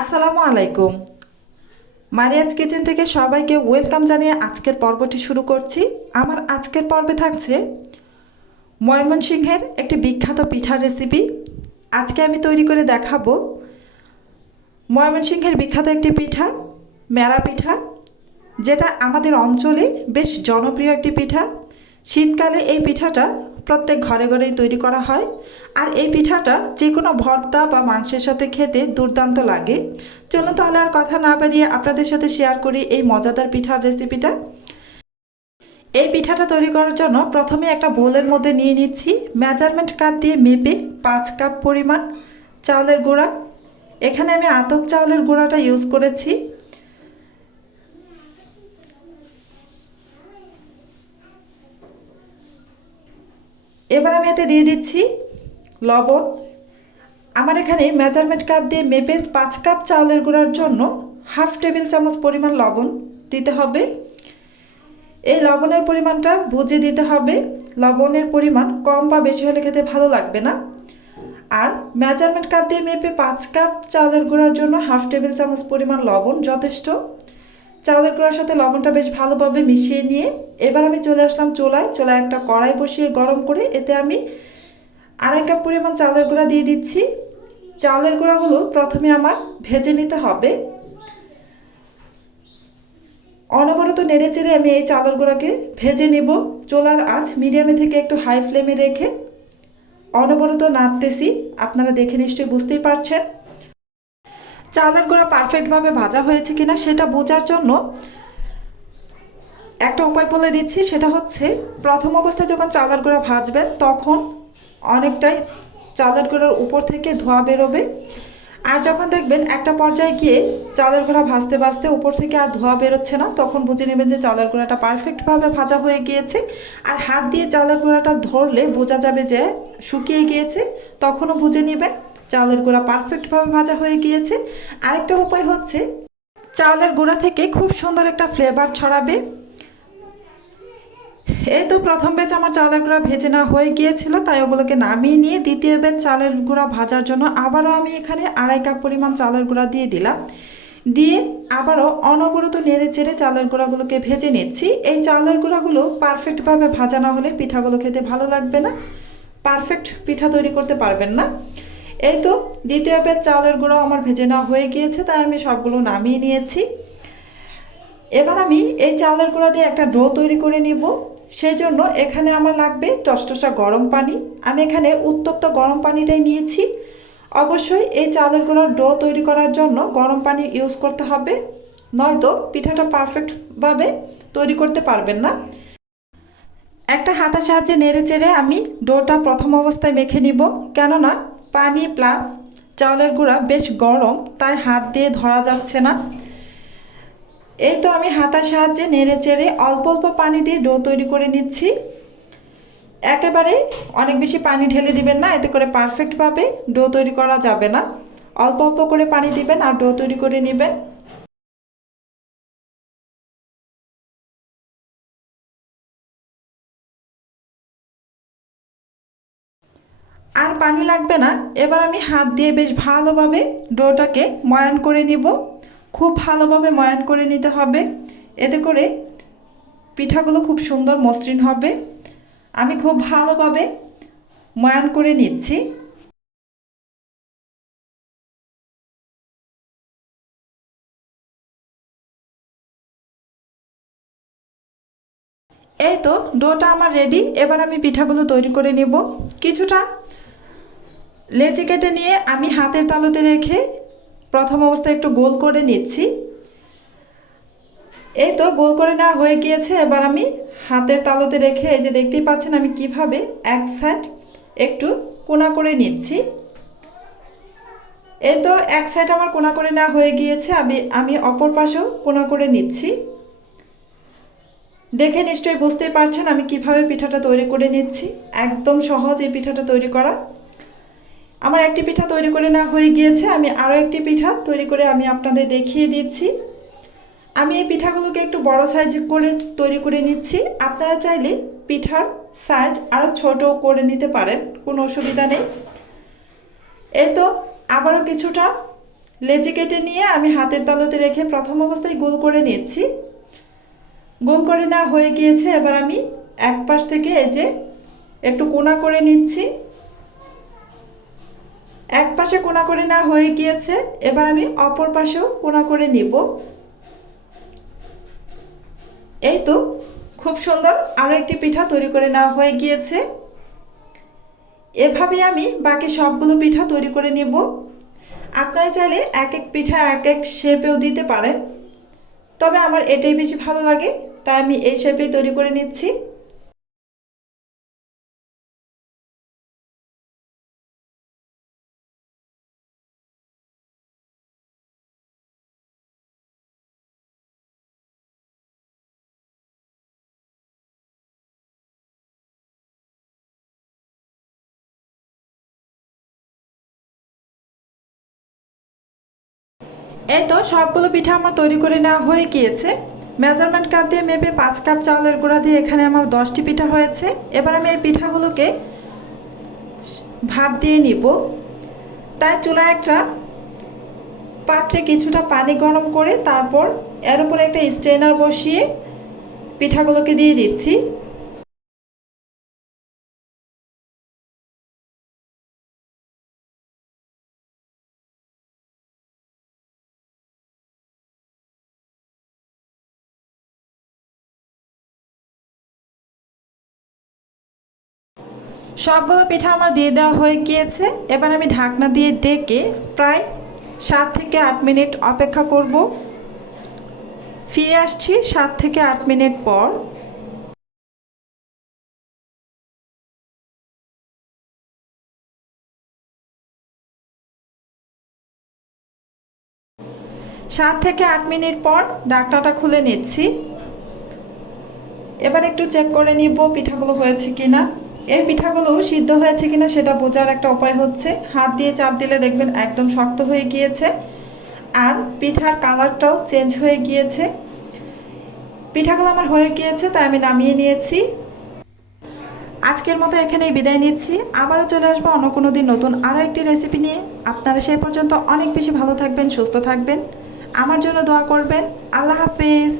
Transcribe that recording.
আসসালামু আলাইকুম। মারিয়াজ কিচেন থেকে সবাইকে ওয়েলকাম জানিয়ে আজকের পর্বটি শুরু করছি। আমার আজকের পর্বে থাকছে ময়মনসিংহের একটি বিখ্যাত পিঠার রেসিপি আজকে আমি তৈরি করে দেখাবো ময়মনসিংহের বিখ্যাত একটি পিঠা, মেরা পিঠা, যেটা আমাদের অঞ্চলে বেশ জনপ্রিয় একটি পিঠা। শীতকালে এই পিঠাটা প্রত্যেক ঘরে ঘরেই তৈরি করা হয়। আর এই পিঠাটা যে কোনো ভর্তা বা মাংসের সাথে খেতে দুর্দান্ত লাগে। চলুন তাহলে আর কথা না বাড়িয়ে আপনাদের সাথে শেয়ার করি এই মজাদার পিঠার রেসিপিটা এই পিঠাটা তৈরি করার জন্য প্রথমে একটা বোলের মধ্যে নিয়ে নিচ্ছি। মেজারমেন্ট কাপ দিয়ে মেপে পাঁচ কাপ পরিমাণ চাউলের গুঁড়া। এখানে আমি আতপ চাউলের গুঁড়াটা ইউজ করেছি। এবার আমি এতে দিয়ে দিচ্ছি লবণ। আমার এখানে মেজারমেন্ট কাপ দিয়ে মেপে পাঁচ কাপ চাউলের গুঁড়ার জন্য হাফ টেবিল চামচ পরিমাণ লবণ দিতে হবে। এই লবণের পরিমাণটা বুঝে দিতে হবে। লবণের পরিমাণ কম বা বেশি হলে খেতে ভালো লাগবে না। আর মেজারমেন্ট কাপ দিয়ে মেপে পাঁচ কাপ চাউলের গুঁড়ার জন্য হাফ টেবিল চামচ পরিমাণ লবণ যথেষ্ট। চাউলের গুঁড়ার সাথে লবণটা বেশ ভালোভাবে মিশিয়ে নিয়ে এবার আমি চলে আসলাম চোলায়। চুলায় একটা কড়াই বসিয়ে গরম করে এতে আমি আড়াই কাপ পরিমাণ চাউলের গুঁড়া দিয়ে দিচ্ছি। চাউলের গুঁড়াগুলো প্রথমে আমার ভেজে নিতে হবে। অনবরত নেড়ে চেড়ে আমি এই চালের গুঁড়াকে ভেজে নেব। চোলার আঁচ মিডিয়ামে থেকে একটু হাই ফ্লেমে রেখে অনবরত নাড়তেছি। আপনারা দেখে নিশ্চয়ই বুঝতেই পারছেন। চালের গুঁড়া পারফেক্টভাবে ভাজা হয়েছে কিনা সেটা বোঝার জন্য একটা উপায় বলে দিচ্ছি, সেটা হচ্ছে প্রথম অবস্থায় যখন চালের গুঁড়া ভাজবেন তখন অনেকটাই চালের গুঁড়ার উপর থেকে ধোয়া বেরোবে। আর যখন দেখবেন একটা পর্যায়ে গিয়ে চালের গুঁড়া ভাজতে ভাজতে উপর থেকে আর ধোয়া বেরোচ্ছে না, তখন বুঝে নেবেন যে চালের গুঁড়াটা পারফেক্টভাবে ভাজা হয়ে গিয়েছে। আর হাত দিয়ে চালের গুঁড়াটা ধরলে বোঝা যাবে যে শুকিয়ে গিয়েছে, তখনও বুঝে নেবেন। চাউলের গুঁড়া পারফেক্টভাবে ভাজা হয়ে গিয়েছে। আরেকটা উপায় হচ্ছে, চাউলের গুঁড়া থেকে খুব সুন্দর একটা ফ্লেভার ছড়াবে। এই তো প্রথম ব্যাচ আমার চালের গুঁড়া ভেজে না হয়ে গিয়েছিল, তাই ওগুলোকে নামিয়ে নিয়ে দ্বিতীয় ব্যাচ চালের গুঁড়া ভাজার জন্য আবারও আমি এখানে আড়াই কাপ পরিমাণ চালের গুঁড়া দিয়ে দিলাম। দিয়ে আবারও অনবরত নেড়ে চেড়ে চালের গুঁড়াগুলোকে ভেজে নিচ্ছি। এই চালের গুঁড়াগুলো পারফেক্টভাবে ভাজা না হলে পিঠাগুলো খেতে ভালো লাগবে না। পারফেক্ট পিঠা তৈরি করতে পারবেন না। এই তো দ্বিতীয় ব্যাচ চাউলের গুঁড়ো আমার ভেজে নেওয়া হয়ে গিয়েছে, তাই আমি সবগুলো নামিয়ে নিয়েছি। এবার আমি এই চাউলের গুঁড়া দিয়ে একটা ডো তৈরি করে নিব। সেই জন্য এখানে আমার লাগবে টসটসা গরম পানি। আমি এখানে উত্তপ্ত গরম পানিটাই নিয়েছি। অবশ্যই এই চাউলের গুঁড়ার ডো তৈরি করার জন্য গরম পানি ইউজ করতে হবে। নয়তো পিঠাটা পারফেক্টভাবে তৈরি করতে পারবেন না। একটা হাতার সাহায্যে নেড়ে চেড়ে আমি ডোটা প্রথম অবস্থায় মেখে নিব। কেননা পানি প্লাস চাউলের গুঁড়া বেশ গরম, তাই হাত দিয়ে ধরা যাচ্ছে না। এই তো আমি হাতার সাহায্যে নেড়ে চেড়ে অল্প অল্প পানি দিয়ে ডো তৈরি করে নিচ্ছি। একেবারে অনেক বেশি পানি ঢেলে দিবেন না, এতে করে পারফেক্টভাবে ডো তৈরি করা যাবে না। অল্প অল্প করে পানি দিবেন আর ডো তৈরি করে নেবেন। আর পানি লাগবে না। এবার আমি হাত দিয়ে বেশ ভালোভাবে ডোটাকে ময়ান করে নিব। খুব ভালোভাবে ময়ান করে নিতে হবে। এতে করে পিঠাগুলো খুব সুন্দর মসৃণ হবে। আমি খুব ভালোভাবে ময়ান করে নিচ্ছি। এই তো ডোটা আমার রেডি এবার আমি পিঠাগুলো তৈরি করে নেব। কিছুটা লেচি কেটে নিয়ে আমি হাতের তালুতে রেখে প্রথম অবস্থায় একটু গোল করে নিচ্ছি। এই তো গোল করে নেওয়া হয়ে গিয়েছে। এবার আমি হাতের তালুতে রেখে এই যে দেখতেই পাচ্ছেন আমি কীভাবে এক সাইড একটু কোনা করে নিচ্ছি। এই তো এক সাইড আমার কোনা করে নেওয়া হয়ে গিয়েছে। আমি আমি অপর পাশেও কোনা করে নিচ্ছি। দেখে নিশ্চয়ই বুঝতেই পারছেন আমি কীভাবে পিঠাটা তৈরি করে নিচ্ছি। একদম সহজ এই পিঠাটা তৈরি করা। আমার একটি পিঠা তৈরি করে নেওয়া হয়ে গিয়েছে। আমি আরও একটি পিঠা তৈরি করে আমি আপনাদের দেখিয়ে দিচ্ছি। আমি এই পিঠাগুলোকে একটু বড় সাইজ করে তৈরি করে নিচ্ছি। আপনারা চাইলে পিঠার সাইজ আরও ছোট করে নিতে পারেন, কোনো অসুবিধা নেই। এই তো আবারও কিছুটা লেজি কেটে নিয়ে আমি হাতের তালুতে রেখে প্রথম অবস্থায় গোল করে নিচ্ছি। গোল করে নেওয়া হয়ে গিয়েছে। এবার আমি এক পাশ থেকে এই যে একটু কোনা করে নিচ্ছি। এক পাশে কোনা করে না হয়ে গিয়েছে, এবার আমি অপর পাশেও কোনা করে নিব। এই তো, খুব সুন্দর আরও একটি পিঠা তৈরি করে নেওয়া হয়ে গিয়েছে। এভাবে আমি বাকি সবগুলো পিঠা তৈরি করে নেব। আপনারা চাইলে এক এক পিঠা এক এক শেপেও দিতে পারেন। তবে আমার এটাই বেশি ভালো লাগে, তাই আমি এই শেপেই তৈরি করে নিচ্ছি। এই তো, সবগুলো পিঠা আমার তৈরি করে নেওয়া হয়ে গিয়েছে। মেজারমেন্ট কাপ দিয়ে মেপে পাঁচ কাপ চাউলের গুঁড়া দিয়ে এখানে আমার দশটি পিঠা হয়েছে। এবার আমি এই পিঠাগুলোকে ভাপ দিয়ে নিব। তাই চুলায় একটা পাত্রে কিছুটা পানি গরম করে তারপর এর উপরে একটা স্ট্রেনার বসিয়ে পিঠাগুলোকে দিয়ে দিচ্ছি। সবগুলো পিঠা আমার দিয়ে দেওয়া হয়ে গিয়েছে। এবার আমি ঢাকনা দিয়ে ডেকে প্রায় সাত থেকে আট মিনিট অপেক্ষা করব। ফিরে আসছি সাত থেকে আট মিনিট পর। সাত থেকে আট মিনিট পর ডাকনাটা খুলে নিচ্ছি। এবার একটু চেক করে নিব পিঠাগুলো হয়েছে কিনা। এই পিঠাগুলো সিদ্ধ হয়েছে কিনা সেটা বোঝার একটা উপায় হচ্ছে। হাত দিয়ে চাপ দিলে দেখবেন একদম শক্ত হয়ে গিয়েছে। আর পিঠার কালারটাও চেঞ্জ হয়ে গিয়েছে। পিঠাগুলো আমার হয়ে গিয়েছে, তাই আমি নামিয়ে নিয়েছি। আজকের মতো এখানেই বিদায় নিচ্ছি। আবারও চলে আসব অন্য কোনো দিন নতুন আরও একটি রেসিপি নিয়ে। আপনারা সেই পর্যন্ত অনেক বেশি ভালো থাকবেন, সুস্থ থাকবেন। আমার জন্য দোয়া করবেন। আল্লাহ হাফেজ।